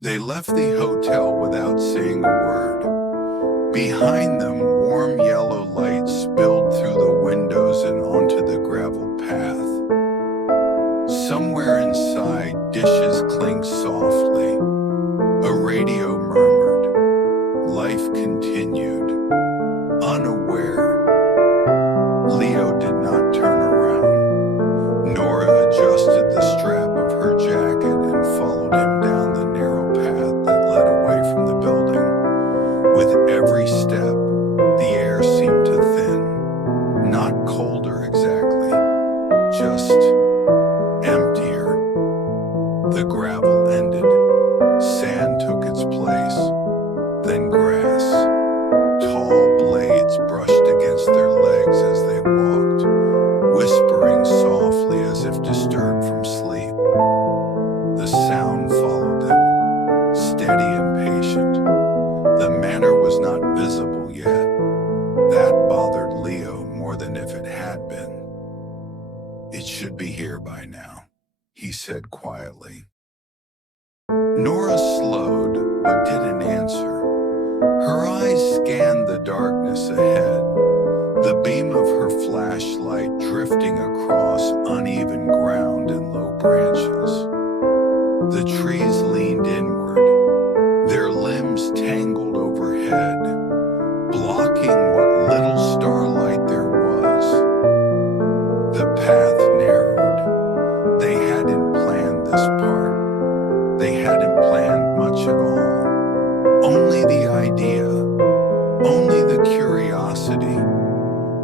They left the hotel without saying a word. Behind them, warm yellow light spilled through the windows and onto the gravel path. Somewhere inside, dishes clinked softly. A radio murmured. Life continued. Unaware, Leo did not turn around. Nora adjusted the strap of her jacket and followed him down the narrow path that led away from the building. With every step, the air seemed to thin. Not colder exactly, just emptier. The gravel ended. Sand took its place. Then grass. Tall blades brushed against their legs as they walked, whispering softly as if disturbed from sleep. The sound followed them, steady and patient. The manor was not visible yet. That bothered Leo more than if it had been. "It should be here by now," he said quietly. Nora slowed, but didn't answer. Her eyes scanned the darkness ahead, the beam of her flashlight drifting across uneven ground and low branches. The trees leaned inward, their limbs tangled overhead, blocking what little starlight there was. The path narrowed. They hadn't planned this part. They hadn't planned much at all. Only the idea, only the curiosity,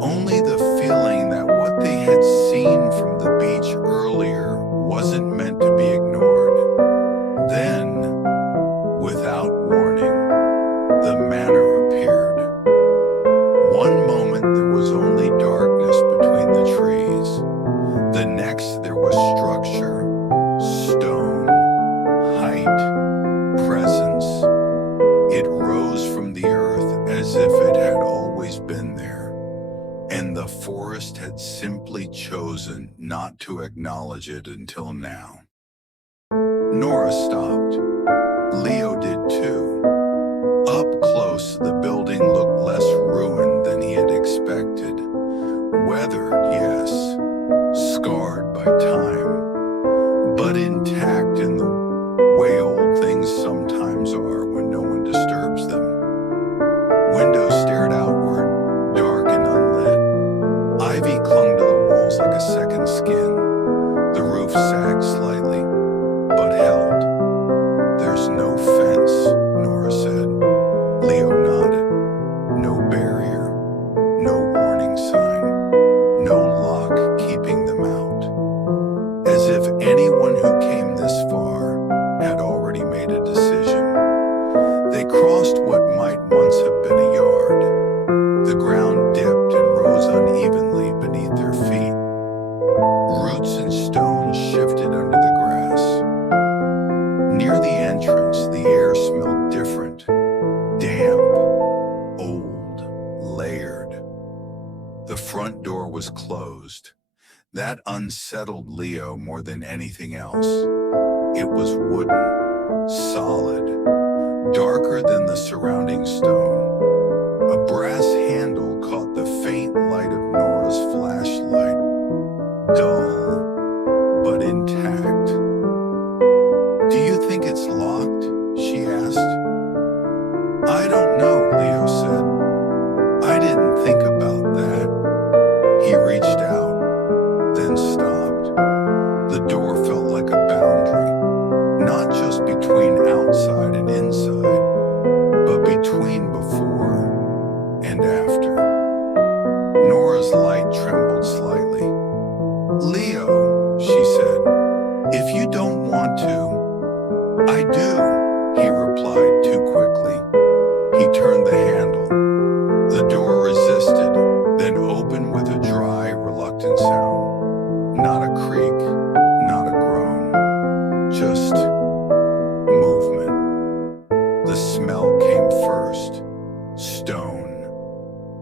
only the feeling that what they had seen from the beach earlier wasn't meant to be ignored. Then, without warning, the manor appeared. One moment there was only darkness between the trees. The next there was structure, stone, height, presence. It rose from the earth as if it had always been there, and the forest had simply chosen not to acknowledge it until now. Nora stopped. Leo did too. Up close, the building looked less ruined than he had expected. Weathered, yes, scarred by time, but intact in the way old things sometimes are when no one disturbs them. Windows stared outward, dark and unlit. Ivy clung to the walls like a second skin. The roof sagged slightly, but held. "There's no fence," Nora said. Leo nodded. No barrier, no warning sign, no lock keeping them out. As if anyone who came this far had already made a decision. They crossed what might once have been a yard. The ground dipped and rose unevenly beneath their feet. Roots and stones shifted under the grass. Near the entrance, the air smelled different. Damp, old, layered. The front door was closed. That unsettled Leo more than anything else. It was wooden, solid, darker than the surrounding stone. A brass handle caught the faint light of Nora's flashlight. Dull, but intact. "Do you think it's locked?" she asked. "I don't know," Leo said. "I didn't think about that." He reached out, then stopped. The door felt like a boundary, not just between outside and inside, but between before and after. Nora's light trembled slightly. "Leo," she said, "if you don't want to." "I do," he replied too quickly. He turned the handle. The door resisted, then opened with a dry, reluctant sound. Not a creak, not a groan, just movement. The smell came first. Stone,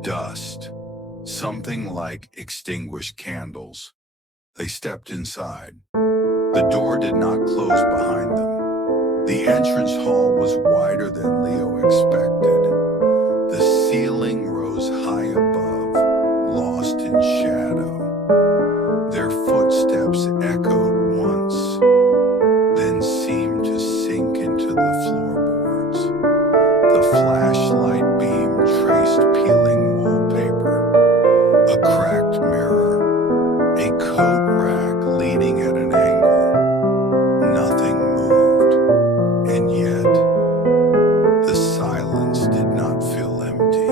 dust, something like extinguished candles. They stepped inside. The door did not close behind them. The entrance hall was wider than Leo expected. The ceiling rose high above, lost in shadow. Their footsteps echoed once, then seemed to sink into the floorboards. The flashlight beam traced peeling wallpaper, a cracked mirror, a coat rack leaning at an angle. Nothing moved, and yet the silence did not feel empty.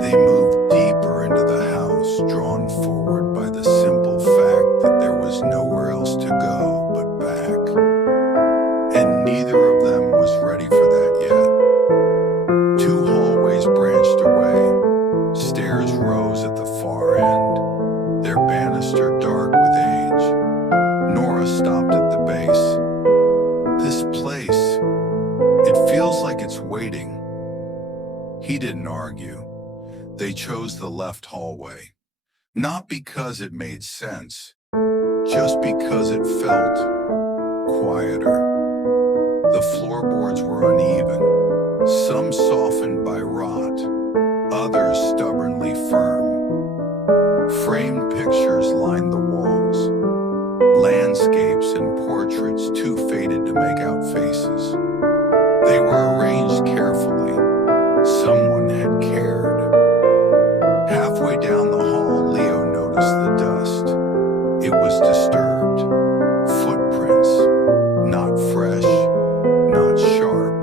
They moved deeper into the house, drawn forward by the simple fact that there was nowhere else to go but back. And neither of them was ready for that yet. Two hallways branched away. Stairs rose at the far end, their banister dark with age. Nora stopped at the base. This place, it feels like it's waiting. He didn't argue. They chose the left hallway, not because it made sense, just because it felt quieter. The floorboards were uneven, some softened by rot, others stubbornly firm. Framed pictures lined the walls, landscapes and portraits too faded to make out faces. They were arranged carefully. Someone had cared. Halfway down the hall, Leo noticed the dust. It was disturbed. Footprints, not fresh, not sharp,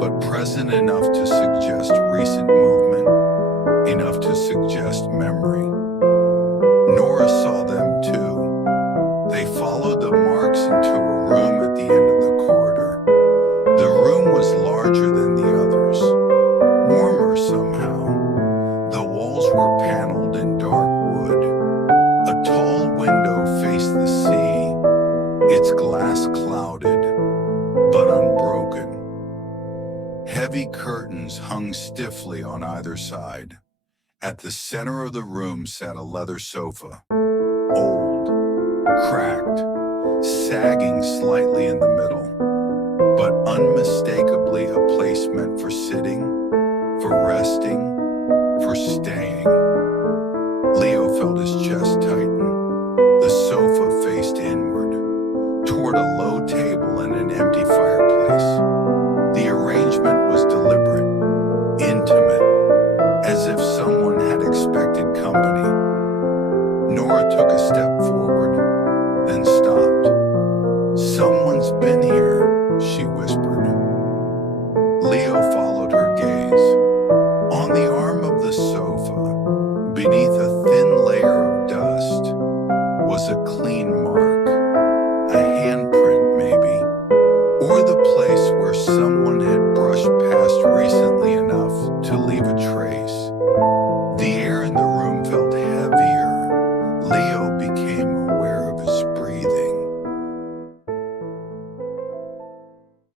but present enough to suggest recent movement, enough to suggest memory. Nora saw them too. They followed the marks into a room at the end of the corridor. The room was larger than the others, warmer somehow. The walls were paneled in dark wood. A tall window faced the sea, its glass clouded but unbroken. Heavy curtains hung stiffly on either side. At the center of the room sat a leather sofa, old, cracked, sagging slightly in the middle, but unmistakably a place meant for sitting, for resting, for staying. Leo felt his chest tighten. The sofa faced inward, toward a low table and an empty fireplace. The arrangement was deliberate, intimate, as if someone had expected company. Nora took a step forward, then stopped. "Someone's been here," she whispered. Leo followed her gaze. On the arm of the sofa, beneath a thin layer of dust, was a clean mark, a handprint maybe, or the place